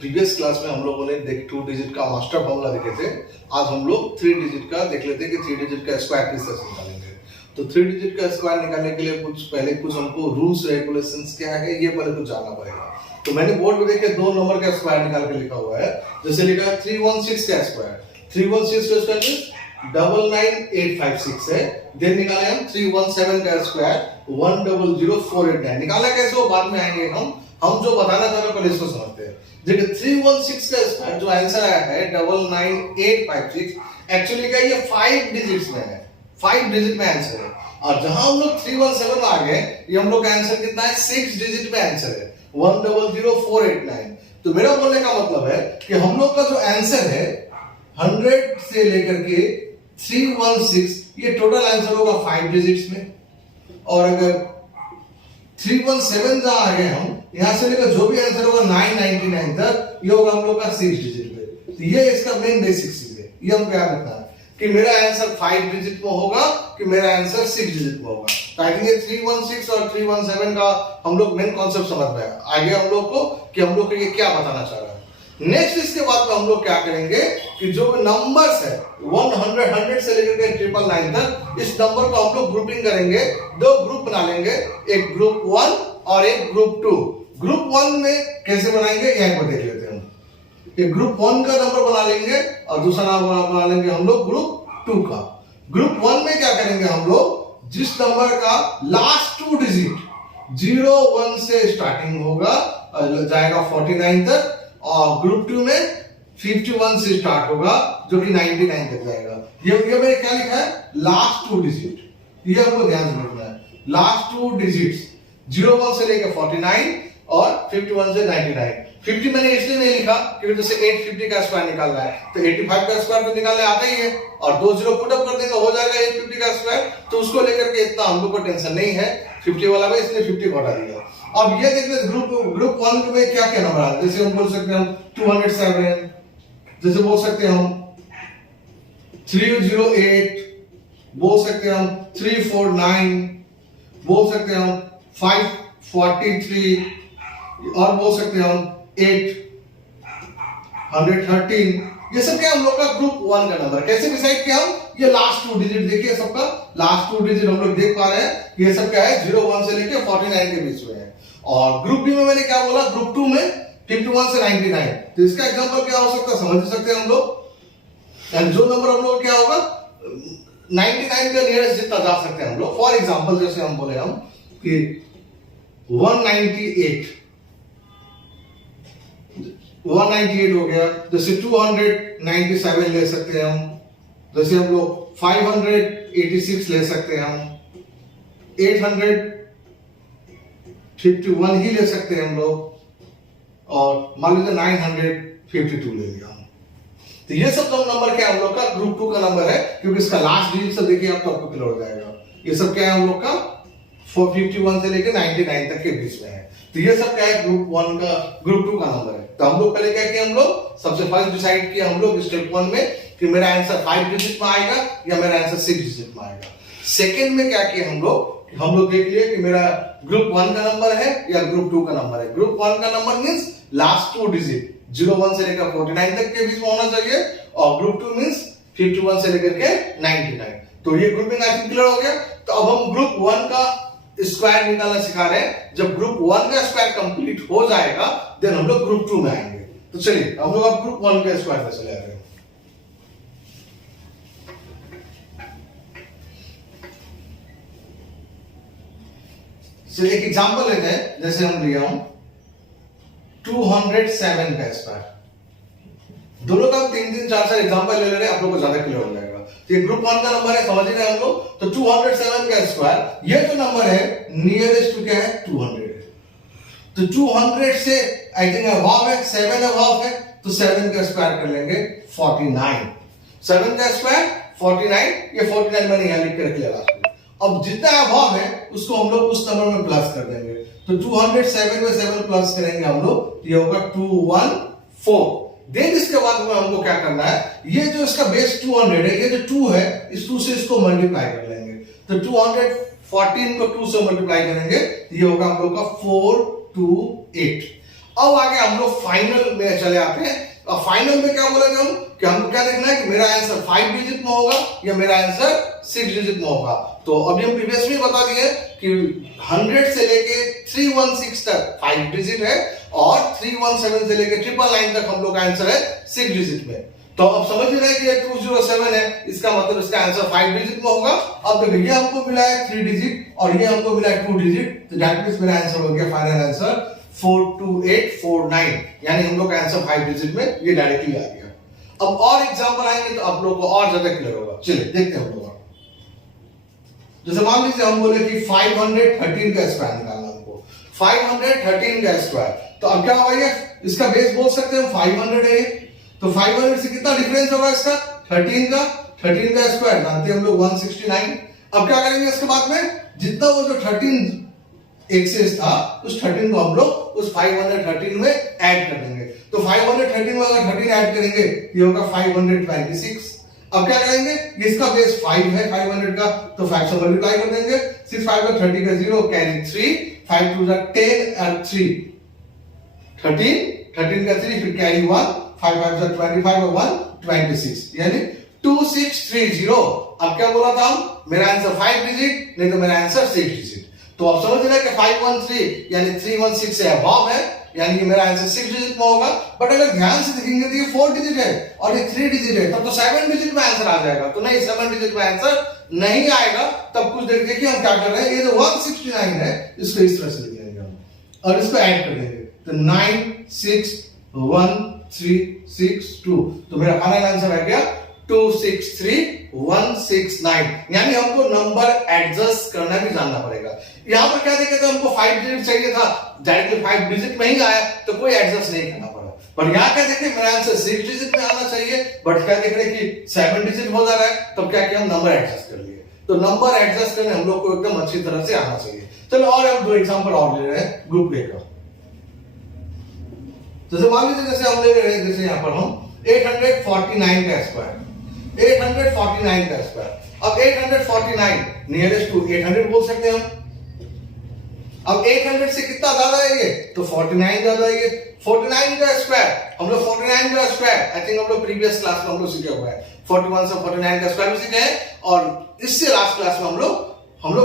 Previous class में हम लोगों ने 2 डिजिट का मास्टर फॉर्मूला देखे थे। आज हम लोग 3 डिजिट का देख लेते हैं कि 3 डिजिट का स्क्वायर किस तरह से निकालेंगे। तो 3 डिजिट का स्क्वायर निकालने के लिए कुछ हमको रूल्स रेगुलेशंस क्या है ये पहले कुछ जानना पड़ेगा। तो मैंने बोर्ड पे देखे 2 नंबर का स्क्वायर निकाल के लिखा हुआ है। जैसे लिखा है 316 का स्क्वायर, 316 का स्क्वायर 99856 है। देन निकाले हम 317 का स्क्वायर 100489। निकाला कैसे वो बाद में आएंगे हम जो बताना चाह रहे पहले इसको समझते हैं। देखिए 316 का स्क्वायर जो आंसर आया है 99856 एक्चुअली क्या ये 5 डिजिट्स में है, 5 डिजिट में आंसर है। और जहां हम लोग 317 में आ गए ये हम लोग का आंसर कितना है 6 डिजिट में आंसर है 100489। तो मेरा बोलने का मतलब है कि हम लोग का जो आंसर है 100 से लेकर के 316 ये टोटल आंसर होगा 5 डिजिट्स में। और अगर 317 जहां आ गए हम यहां से लेकर जो भी आंसर होगा 999 तक ये होगा हम लोग का 6 डिजिट में। तो ये इसका मेन बेसिक चीज है, ये हमको याद रखना है कि मेरा आंसर 5 डिजिट में होगा कि मेरा आंसर 6 डिजिट में होगा। तो आई थिंक ये 316 और 317 का हम लोग मेन कॉन्सेप्ट समझ में आगे हम लोग को कि हम लोग को ये क्या बताना चाह रहा है। नेक्स्ट इसके बाद में हम लोग क्या करेंगे कि जो नंबर्स है 100 से लेकर के 999 तक इस नंबर को हम लोग ग्रुपिंग करेंगे। 2 ग्रुप बना लेंगे, एक ग्रुप 1 और एक ग्रुप 2। ग्रुप 1 में कैसे बनाएंगे यहां पर देख लेते हैं हम। एक ग्रुप 1 का नंबर बना लेंगे और दूसरा नंबर बना लेंगे हम लोग ग्रुप 2 का। ग्रुप 1 में क्या करेंगे हम लोग जिस नंबर का लास्ट 2 डिजिट 01 से स्टार्टिंग होगा जाएगा 49 तक, और ग्रुप 2 में 51 से स्टार्ट होगा जो कि 99 तक जाएगा। ये मैंने क्या लिखा है लास्ट 2 डिजिट, ये हमको ध्यान रखना है। लास्ट 2 डिजिट्स 01 से लेकर 49 और 51 से 99। 50 मैंने इसलिए नहीं लिखा क्योंकि जैसे 850 का स्क्वायर निकालना है तो 85 का स्क्वायर तो निकालने आता ही है और 2 जीरो पुट अप कर देंगे हो जाएगा 850 का स्क्वायर। तो उसको लेकर के इतना हम लोग को टेंशन नहीं है, 50 वाला में इसलिए 50 को हटा दिया। अब ये देख लें ग्रुप 1 में क्या क्या नंबर आते हैं। जैसे हम बोल सकते हैं हम 207, जैसे बोल सकते हैं हम 308, बोल सकते हैं हम 349, बोल सकते हैं हम 543 और बोल सकते हैं हम 813। ये सब क्या हम लोग का ग्रुप 1 का नंबर। कैसे डिसाइड किया हम, ये लास्ट 2 डिजिट देखिए सबका लास्ट 2 डिजिट हम लोग देख पा रहे हैं ये सब क्या है 01 से लेके 49 के बीच में है। और ग्रुप बी में मैंने क्या बोला ग्रुप 2 में 51 से 99। तो इसका एग्जांपल क्या हो सकता है समझ सकते हैं हम लोग। एंड जो नंबर हम लोग क्या होगा 99 के नियरेस्ट जितना जा सकते हैं हम लोग। फॉर एग्जांपल जैसे हम बोले हम कि 198 हो गया। जैसे 297 ले सकते हैं हम, जैसे हम लोग 586 ले सकते हैं हम, 851 ही ले सकते हैं हम लोग, और मान लीजिए 952 ले लिया हम। तो ये सब जो नंबर क्या है हम लोग का ग्रुप 2 का नंबर है क्योंकि इसका लास्ट डिजिट से देखिए आप तो आपको क्लियर हो जाएगा। ये सब क्या है हम लोग का 451 से लेकर 99 तक के बीच में है। तो ये सब क्या है ग्रुप 2 का नंबर है। तो हम लोग पहले क्या किया हम लोग सबसे फर्स्ट डिसाइड किया हम लोग स्टेप 1 में कि मेरा आंसर 5 डिजिट में आएगा या मेरा आंसर 6 डिजिट में आएगा। सेकंड में क्या किया हम लोग देख लिए कि मेरा ग्रुप 1 का नंबर है या ग्रुप 2 का नंबर है। ग्रुप 1 का नंबर मींस लास्ट 2 डिजिट 01 से लेकर 49 तक के बीच में होना चाहिए, और ग्रुप 2 मींस 51 से लेकर के 99। तो ये ग्रुपिंग आई थिंक क्लियर हो गया। तो अब हम ग्रुप 1 का स्क्वायर निकालना सिखा रहे हैं। जब ग्रुप 1 का स्क्वायर कंप्लीट हो जाएगा देन हम लोग ग्रुप 2 में आएंगे। तो चलिए हम लोग अब ग्रुप 1 का स्क्वायर पे चले आ रहे हैं। चलिए एक एग्जांपल लेते हैं। जैसे हम लिया हूं 207 का स्क्वायर। दोनों का 3 4 एग्जांपल ले रहे हैं, आप लोग को ज्यादा क्लियर हो जाएगा। तो ये ग्रुप 1 का नंबर है समझ रहे हैं हम लोग। तो 207 का स्क्वायर ये जो नंबर है नियरेस्ट टू क्या है 200 है। तो 200 से आई थिंक अबव है 7 अबव है तो 7 का स्क्वायर कर लेंगे 49। 7 का स्क्वायर 49, ये 49 मैंने यहां लिख कर रख लिया। अब जितना अबव है उसको हम लोग उस नंबर में प्लस कर देंगे। तो 207 में 7 प्लस करेंगे हम लोग, ये होगा 214। देन इसके बाद में हमको क्या करना है, ये जो इसका बेस 200 है, ये जो 2 है इस 2 से इसको मल्टीप्लाई कर लेंगे। तो 214 को 2 से मल्टीप्लाई करेंगे, ये होगा हम लोग का 428। अब आगे हम लोग फाइनल में चले आते हैं। और फाइनल में क्या बोले थे हम कि हमको क्या देखना है कि मेरा आंसर 5 डिजिट में होगा या मेरा आंसर 6 डिजिट में होगा। तो अभी हम प्रीवियस में बता दिए कि 100 से लेके 316 तक 5 डिजिट है और 317 से लेके 999 तक हम लोग का आंसर है 6 डिजिट में। तो अब समझ रहे हैं कि ये 207 है, इसका मतलब इसका आंसर 5 डिजिट में होगा। अब देखिए ये हमको मिला है 3 डिजिट और ये हमको मिला है 2 डिजिट, तो दैट मींस मेरा आंसर हो गया फाइनल आंसर 42849, यानी हम लोग का आंसर 5 डिजिट में ये डायरेक्टली आ गया। अब और एग्जांपल आएंगे तो आप लोगों को और ज्यादा क्लियर होगा। चलिए देखते हैं हम लोग। जैसे मान लीजिए हम बोले कि 513 का स्क्वायर निकालना हमको, 513 का स्क्वायर, तो अब क्या होगा ये इसका बेस बोल सकते हैं हम 500 है, तो 500 से कितना डिफरेंस होगा इसका 13 का स्क्वायर जानते हैं हम लोग 169। अब क्या करेंगे इसके बाद में जितना वो जो 13 एक्सेस था उस 13 को हम लोग उस 513 में ऐड कर देंगे। तो 513 में अगर 13 ऐड करेंगे ये होगा 526। अब क्या करेंगे इसका बेस 5 है 500 का, तो 5 से मल्टीप्लाई कर देंगे, 6 5 का 30 का 0 कैरी 3, 5 2 जा 10 और 3 13 का 3 फिर कैरी 1, 5 5 जा 25 और 1 26, यानी 2630। अब क्या बोला था हम मेरा आंसर 5 डिजिट नहीं तो मेरा आंसर 6 डिजिट। तो आप समझ रहे हैं कि 513 यानी 316 से अबव है, यानी कि मेरा आंसर 6 डिजिट में होगा। बट अगर ध्यान से देखेंगे तो ये 4 डिजिट है और ये 3 डिजिट है, तब तो 7 डिजिट में आंसर आ जाएगा। तो नहीं 7 डिजिट में आंसर नहीं आएगा। तब कुछ देर देखिए हम क्या कर रहे हैं, ये जो 169 है इसको इस तरह से लिख लेंगे हम और इसको ऐड कर देंगे, तो 9 6 1 3 6 2, तो मेरा फाइनल आंसर आ गया 263169। यानी हमको नंबर एडजस्ट करना भी जानना पड़ेगा। यहां पर क्या देखे थे हमको 5 डिजिट चाहिए था, डायरेक्टली 5 डिजिट में ही आया तो कोई एडजस्ट नहीं करना पड़ा। पर यहां क्या देखे मेरा आंसर 6 डिजिट में आना चाहिए, बट क्या देख रहे कि 7 डिजिट हो जा रहा है, तब क्या किया हम नंबर एडजस्ट कर लिए। तो नंबर एडजस्ट करने हम लोग को एकदम अच्छी तरह से आना चाहिए। चलो और हम दो एग्जांपल और ले रहे हैं ग्रुप ए का। जैसे मान लीजिए जैसे हम ले रहे हैं, जैसे यहां पर हम 849 का स्क्वायर, 849 का स्क्वायर। अब 849 नियरेस्ट टू 800 बोल सकते हैं हम। अब 800 से कितना ज्यादा है ये, तो 49 ज्यादा है ये। 49 का स्क्वायर हम लोग 49 का स्क्वायर आई थिंक हम लोग प्रीवियस क्लास में हम लोग सीखे हुए हैं, 41 से 49 का स्क्वायर भी सीखे हैं, और इससे लास्ट क्लास में हम लोग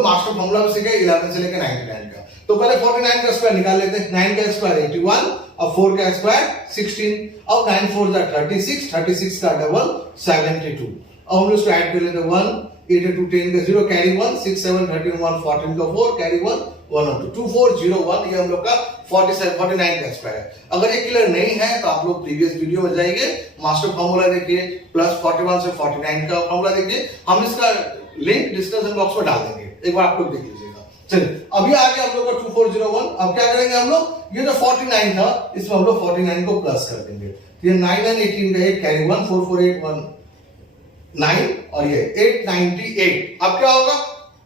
मास्टर फॉर्मूला भी सीखे 11 से लेकर 99 का। तो पहले 49 का स्क्वायर निकाल लेते हैं। 9 का स्क्वायर 81, अब 4 का स्क्वायर 16, अब 9 4 जा 36, 36 का डबल 72। अब हम लोग इसको ऐड कर लेते हैं 1 8 2 10 का 0 कैरी 1 6 7 13 1 14 का 4 कैरी 1 1 और 2 2401, ये हम लोग का 49 का स्क्वायर है। अगर ये क्लियर नहीं है तो आप लोग प्रीवियस वीडियो में जाइए, मास्टर फॉर्मूला देखिए, प्लस 41 से 49 का फॉर्मूला देखिए, हम इसका लिंक डिस्क्रिप्शन बॉक्स में डाल देंगे, एक बार आप लोग देख लीजिएगा। चलिए अभी आ गया हम लोग का 2401। अब क्या करेंगे हम लोग, ये जो 49 था इसमें हम लोग 49 को प्लस कर देंगे, तो ये 9 and 18 का 8 कैरी 1 4 4 8 1 9 और ये 898। अब क्या होगा,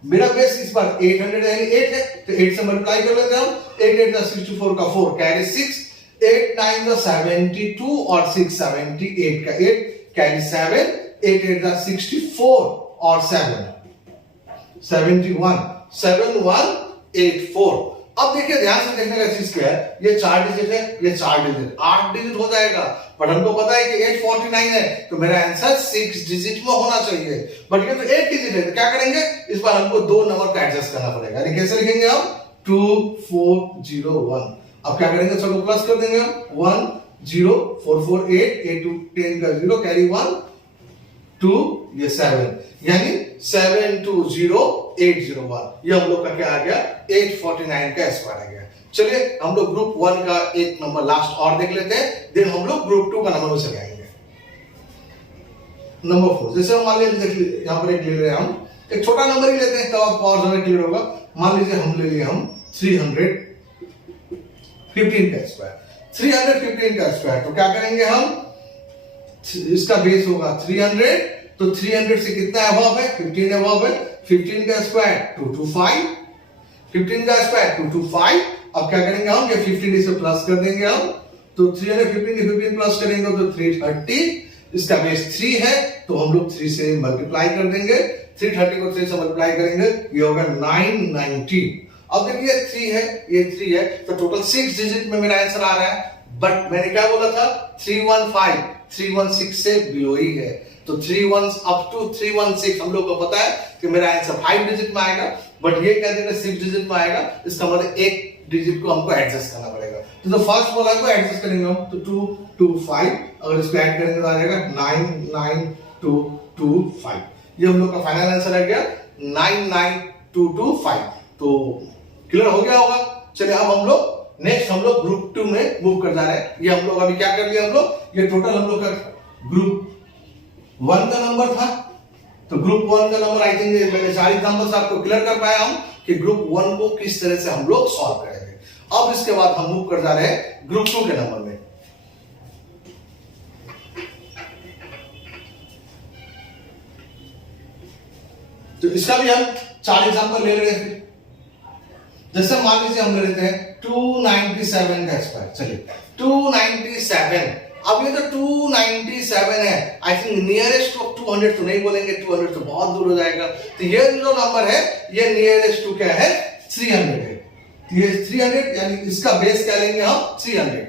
मेरा बेस इस बार 800 है, 8 है, तो 8 से मल्टीप्लाई कर लेते हैं हम। 8 8 का 64 का 4 कैरी 6, 8 9 का 72 और 6 78 का 8 कैरी 7, 8 8 का 64 और 7 71 7184। अब देखिए ध्यान से देखने का चीज क्या है, ये 4 डिजिट है, ये 4 डिजिट 8 डिजिट हो जाएगा, बट हमको पता है कि 849 है, तो मेरा आंसर 6 डिजिट में होना चाहिए। बट ये तो 8 डिजिट है, तो क्या करेंगे इस बार हमको दो नंबर का एडजस्ट करना पड़ेगा। कैसे लिखेंगे हम 2401। अब क्या करेंगे, सबको प्लस कर देंगे हम 1 0 4 4 8 8 2 10 का 0 कैरी 1 2 ये 7, यानी 720801। ये हम लोग का क्या आ गया 849 का स्क्वायर आ गया। चलिए हम लोग ग्रुप 1 का एक नंबर लास्ट और देख लेते हैं, देन हम लोग ग्रुप 2 का नंबर में चले आएंगे। नंबर 4, जैसे हम मान लीजिए यहां पर एक ले रहे हैं, हम एक छोटा नंबर ही लेते हैं तब आपको और ज्यादा क्लियर होगा। मान लीजिए हम ले लिए हम 315 का स्क्वायर, 315 का स्क्वायर, तो क्या करेंगे हम, इसका बेस होगा 300, तो 300 से कितना अबव है 15 अबव है, 15 का स्क्वायर 225, 15 का स्क्वायर 225। अब क्या करेंगे हम, ये 15 इसे प्लस कर देंगे हम, तो 315 प्लस करेंगे तो 330, इसका बेस 3 है, तो हम लोग 3 से मल्टीप्लाई कर देंगे, 330 को 3 से मल्टीप्लाई करेंगे, ये होगा 990। अब देखिए 3 है, ये 3 है, तो टोटल 6 डिजिट में मेरा आंसर आ रहा है। बट मैंने क्या बोला था, 315 316 से बिलो ही है, तो 31 अप टू 316 हम लोग को पता है कि मेरा आंसर 5 डिजिट में आएगा, बट ये क्या देगा 6 डिजिट में आएगा, इसका मतलब एक डिजिट को हमको एडजस्ट करना पड़ेगा। तो जो फर्स्ट वाला को एडजस्ट करेंगे हम, तो 2 2 5, अगर इसको ऐड करेंगे तो आ जाएगा 9 9 2 2 5। ये हम लोग का फाइनल आंसर आ गया 99225। तो क्लियर हो गया होगा। चलिए अब हम लोग नेक्स्ट हम लोग ग्रुप 2 में मूव कर जा रहे हैं। ये हम लोग अभी क्या कर लिया, हम लोग ये टोटल हम लोग का ग्रुप 1 का नंबर था, तो ग्रुप 1 का नंबर आई थिंक मैंने सारे एग्जांपल्स आपको क्लियर कर पाया हम कि ग्रुप 1 को किस तरह से हम लोग सॉल्व करेंगे। अब इसके बाद हम मूव कर जा रहे हैं ग्रुप 2 के नंबर में। तो इसका भी हम 4 एग्जांपल ले रहे हैं। जैसे मान लीजिए हम ले लेते हैं 297 का स्क्वायर। चलिए 297, अब ये तो 297 है, आई थिंक नियरेस्ट टू 200 तो नहीं बोलेंगे, 200 तो बहुत दूर हो जाएगा, तो ये जो नंबर है ये नियरेस्ट टू क्या है, 300 है। ये 300 यानी इसका बेस क्या लेंगे हम, 300।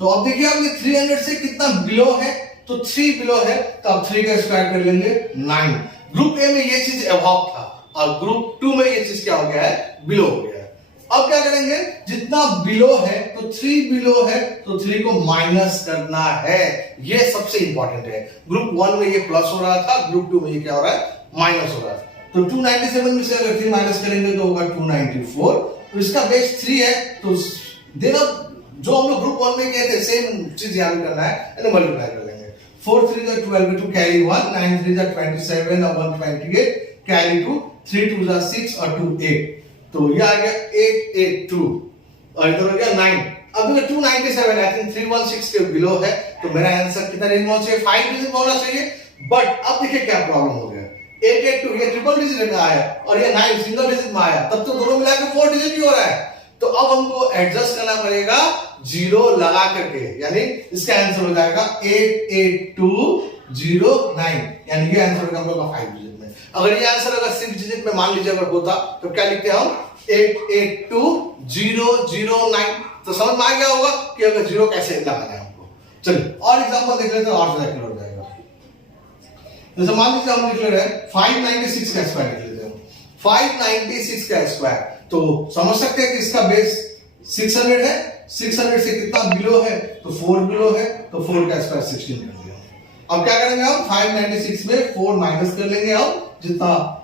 तो अब देखिए अब ये 300 से कितना बिलो है, तो 3 बिलो है, तो अब 3 का स्क्वायर कर लेंगे 9। ग्रुप ए में ये चीज अबव था और ग्रुप 2 में ये चीज क्या हो गया है, बिलो हो गया है। अब क्या करेंगे, जितना बिलो है तो 3 बिलो है तो 3 को माइनस करना है, ये सबसे इंपॉर्टेंट है। ग्रुप 1 में ये प्लस हो रहा था, ग्रुप 2 में ये क्या हो रहा है, माइनस हो रहा है। तो 297 में से अगर 3 माइनस करेंगे तो होगा 294। तो इसका बेस 3 है, तो देना जो हम लोग ग्रुप 1 में कहते हैं सेम चीज यहां भी करना है, यानी मल्टीप्लाई कर लेंगे। 4 3 जा 12, 2 कैरी 1, 9 3 जा 27 और 128 कैरी 2, 3 2 जा 6 और 2 8, तो ये आ गया 882 और इधर हो गया 9। अब देखो 297 आई थिंक 316 के बिलो है, तो मेरा आंसर कितना रेंज में होना चाहिए, 5 डिजिट में होना चाहिए। बट अब देखिए क्या प्रॉब्लम हो गया, 882 ये ट्रिपल डिजिट में आया और ये 9 सिंगल डिजिट में आया, तब तो दोनों मिलाकर 4 डिजिट ही हो रहा है। तो अब हमको एडजस्ट करना पड़ेगा 0 लगा करके, यानी इसका आंसर हो जाएगा 88209, यानी ये आंसर होगा हम लोग का 5 डिजिट में। अगर ये आंसर अगर 6 डिजिट में मान लीजिए अगर होता तो क्या लिखते हैं हम, 882009। तो समझ में आ गया होगा कि अगर 0 कैसे लगाना है हमको। चलिए और एग्जांपल देख लेते हैं और ज्यादा क्लियर हो जाएगा। जैसे मान लीजिए हम लिख ले रहे हैं 596 का स्क्वायर लिख लेते हैं, 596 का स्क्वायर, तो समझ सकते हैं कि इसका बेस 600 है, 600 से कितना बिलो है, तो 4 बिलो है, तो 4 का स्क्वायर 16 कर दिया। अब क्या करेंगे हम, 596 में 4 माइनस कर लेंगे हम, जितना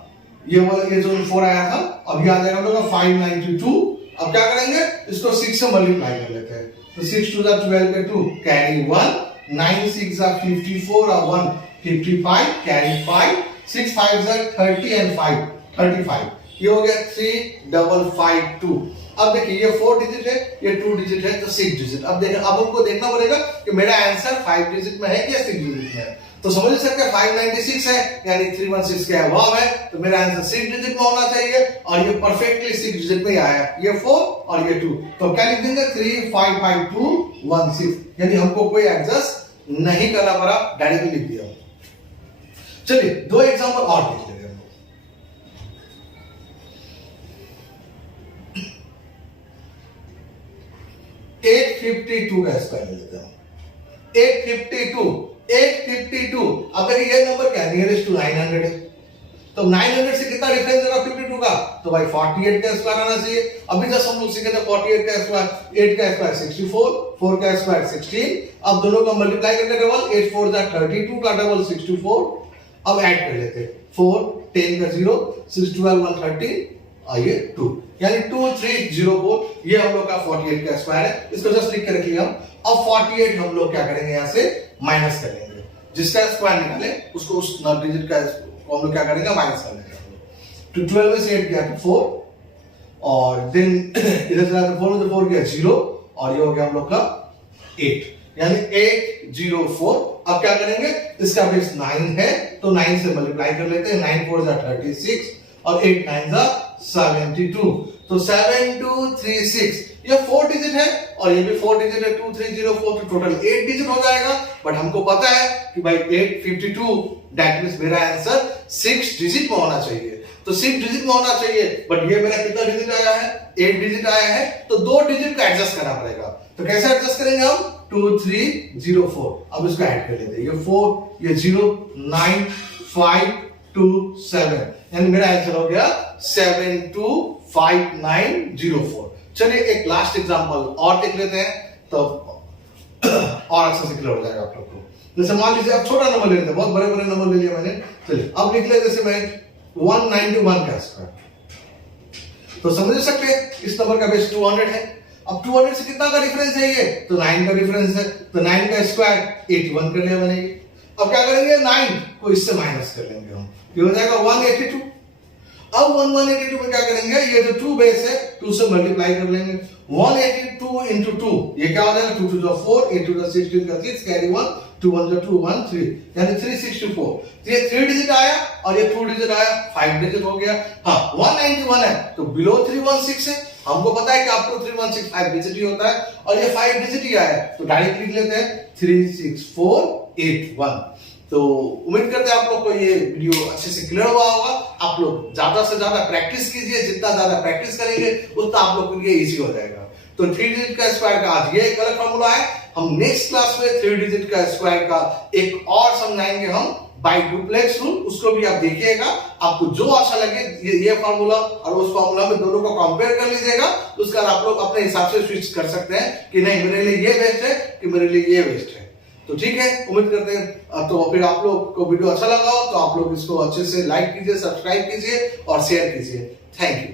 ये वाला ये जो 4 आया था, अब ये आ जाएगा हम लोग का 592। अब क्या करेंगे, इसको 6 से मल्टीप्लाई कर लेते हैं, तो 6 2 जा 12 के 2 कैरी 1, 9 6 जा 54 और 1 55 कैरी 5, 6 5 जा 30 एंड 5 35, ये हो गया 3552। अब देखिए ये 4 डिजिट है, ये 2 डिजिट है, तो 6 डिजिट। अब देखिए अब हमको देखना पड़ेगा कि मेरा आंसर 5 डिजिट में है या 6 डिजिट में है। तो समझ सकते हैं 596 है यानी 316 के अबव है, तो मेरा आंसर 6 डिजिट में होना चाहिए और ये परफेक्टली 6 डिजिट में ही आया, ये 4 और ये 2। तो क्या लिख देंगे, 355216, यानी हमको कोई एडजस्ट नहीं करना पड़ा, डायरेक्टली लिख दिया। चलिए 2 एग्जांपल और देख लेते हैं। 852 का स्क्वायर ले लेते हैं, 852। अब देखिए ये नंबर क्या है, नियरेस्ट टू 900 है, तो 900 से कितना डिफरेंस होगा 52 का, तो भाई 48 का स्क्वायर आना चाहिए। अभी जस्ट हम लोग सीखे थे 48 का स्क्वायर, 8 का स्क्वायर 64, 4 का स्क्वायर 16। अब दोनों का मल्टीप्लाई करके डबल, 8 4 जा 32 का डबल 64। अब ऐड कर लेते हैं, 4 10 का 0, 6 12 130 और ये 2, यानी 2304। ये हम लोग का 48 का स्क्वायर है, इसको जस्ट लिख के रख लिया हम। अब 48 हम लोग क्या करेंगे, यहां से माइनस कर लेंगे, जिसका स्क्वायर निकाले उसको उस डिजिट का हम लोग क्या करेंगे, माइनस कर लेंगे। तो 12 में से 8 गया तो 4 और देन इधर से 4 में से 4 गया 0 और ये हो गया हम लोग का 8, यानी 804। अब क्या करेंगे, इसका बेस 9 है, तो 9 से मल्टीप्लाई कर लेते हैं, 9 4 जा 36 और 8 9 जा 72, तो 7236। ये 4 डिजिट है और ये भी 4 डिजिट है, 2304, तो टोटल 8 डिजिट हो जाएगा। बट हमको पता है कि भाई 852 दैट मींस मेरा आंसर 6 डिजिट में होना चाहिए। तो तो 6 डिजिट में होना चाहिए, बट ये मेरा कितना डिजिट आया है, 8 डिजिट आया है, तो 2 डिजिट का एडजस्ट करना पड़ेगा। तो कैसे एडजस्ट करेंगे हम, 2 3 0 4। अब इसको ऐड कर लेते हैं, ये 4 ये 0 9 5 2 7, यानी मेरा आंसर हो गया 725904। चलिए एक लास्ट एग्जांपल और देख लेते हैं, तो और अच्छे से क्लियर हो जाएगा आप लोग को। जैसे मान लीजिए आप छोटा नंबर ले लेते हैं, बहुत बड़े बड़े नंबर ले लिया मैंने। चलिए अब लिख ले, जैसे मैं 191 का स्क्वायर, तो समझ सकते हैं इस नंबर का बेस 200 है। अब 200 से कितना का डिफरेंस है ये, तो 9 का डिफरेंस है, तो 9 का स्क्वायर 81 कर लिया मैंने। अब क्या करेंगे, 9 को इससे माइनस कर लेंगे हम, ये हो जाएगा 182। अब 182 में क्या करेंगे, ये जो 2 बेस है 2 से मल्टीप्लाई कर लेंगे। 182 into 2, ये क्या हो जाएगा, 2 to the 4 into the 16 का 6 कैरी 1, 2 1 the 2 1 3, यानी 364। तो ये 3 डिजिट आया और ये 2 डिजिट आया, 5 डिजिट हो गया। हाँ 191 है तो बिलो 316 है, हमको पता है कि आपको 316 5 डिजिट ही होता है, और ये 5 डिजिट ही आया, तो डायरेक्ट लिख लेते हैं 36481। तो उम्मीद करते हैं आप लोग को ये वीडियो अच्छे से क्लियर हुआ होगा। आप लोग ज्यादा से ज्यादा प्रैक्टिस कीजिए, जितना ज्यादा प्रैक्टिस करेंगे उतना आप लोग के लिए इजी हो जाएगा। तो 3 डिजिट का स्क्वायर का आज ये एक अलग फॉर्मूला है। हम नेक्स्ट क्लास में 3 डिजिट का स्क्वायर का एक और समझाएंगे हम बाय डुप्लेक्स रूल, उसको भी आप देखिएगा। आपको जो अच्छा लगे ये फॉर्मूला और उस फॉर्मूला में दोनों को कंपेयर कर लीजिएगा, उसका आप लोग अपने हिसाब से स्विच कर सकते हैं कि नहीं मेरे लिए ये बेस्ट है कि मेरे लिए ये बेस्ट है। तो ठीक है, उम्मीद करते हैं। तो फिर आप लोग को वीडियो अच्छा लगा हो तो आप लोग इसको अच्छे से लाइक कीजिए, सब्सक्राइब कीजिए और शेयर कीजिए। Thank you.